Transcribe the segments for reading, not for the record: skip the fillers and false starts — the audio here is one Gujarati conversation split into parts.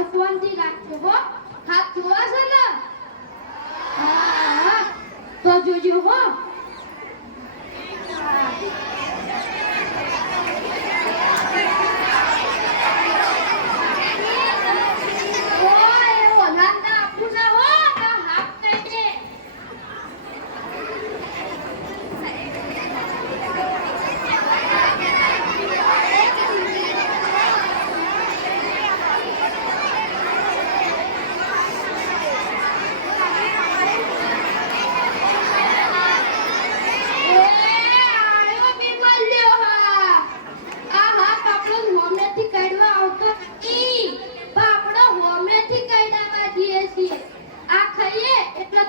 શાંતિ રાખજો હો. હાથ જોવા છે ને? હા તો જોજો હો.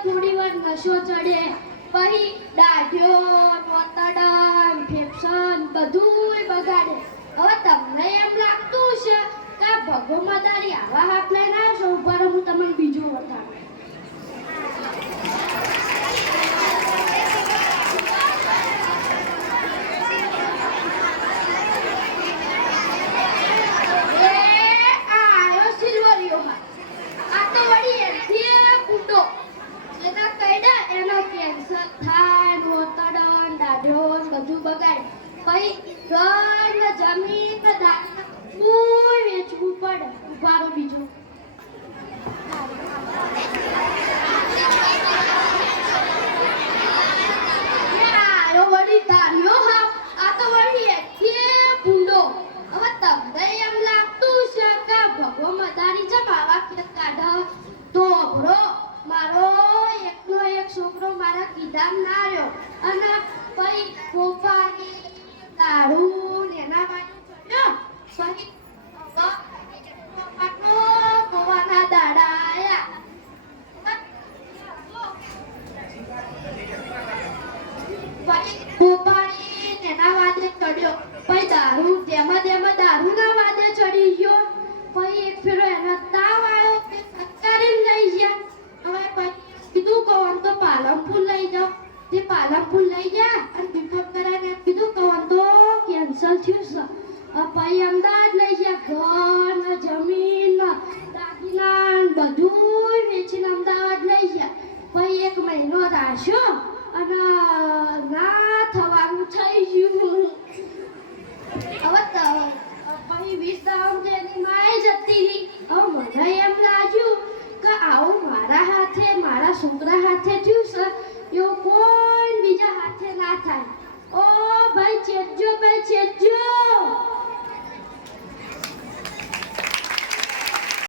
થોડી વાર નશો ચડે પછી દાઢ્યો મોતડમ ફેફસન બધુંય બગાડે. હવે તમને એમ લાગતું છે કે ભગો મદારી આવા હાથ લઈને આવશો ઉપર હું તમને બીજો બતાવું. બધું બગાડ પછી ઘર ને જમીન ને દાણા કોઈ વેચવું પડે. ઉભારો બીજું આયો વળી તાર્યો. હા આ તો વળી એકે ભૂંડો. હવે તમને એમ લાગતું છે કે ભગવો મદારી છે બાવા કે કાઢ તો અભરો મારો એકનો એક છોકરો મારા કીધા ના રહ્યો અને પછી ગોપાની દારૂ ને એના માટે ચડ્યો. પછી ગોવાના દાડા આયા. પછી ગોપાની ને એના વાદે ચડ્યો. પછી દારૂ તેમાં દારૂ ના વાદે ચડી ગયો. પછી એક ફેરો એના તાવ આવ્યો તે સત્કારીને લઈ ગયા. હવે પછી કીધું કહું તો પાલનપુર લઈ જાઓ. તે પાલનપુર લઈ ગયા અને પિકઅપ કરાવીને કીધું કહું તો કેન્સલ થયું છે. પછી અમદાવાદ લઈ ગયા. ઘર ને જમીન દાગીના બધું વેચીને અમદાવાદ લઈ ગયા. પછી એક મહિનો રાખ્યો અને ના થવાનું થઈ ગયું. હવે પછી 20 દામ તેની માય જતી રહી. હવે મને એમ લાગ્યું કે આવું મારા હાથે મારા છોકરા હાથે થયું છે એવું કોઈ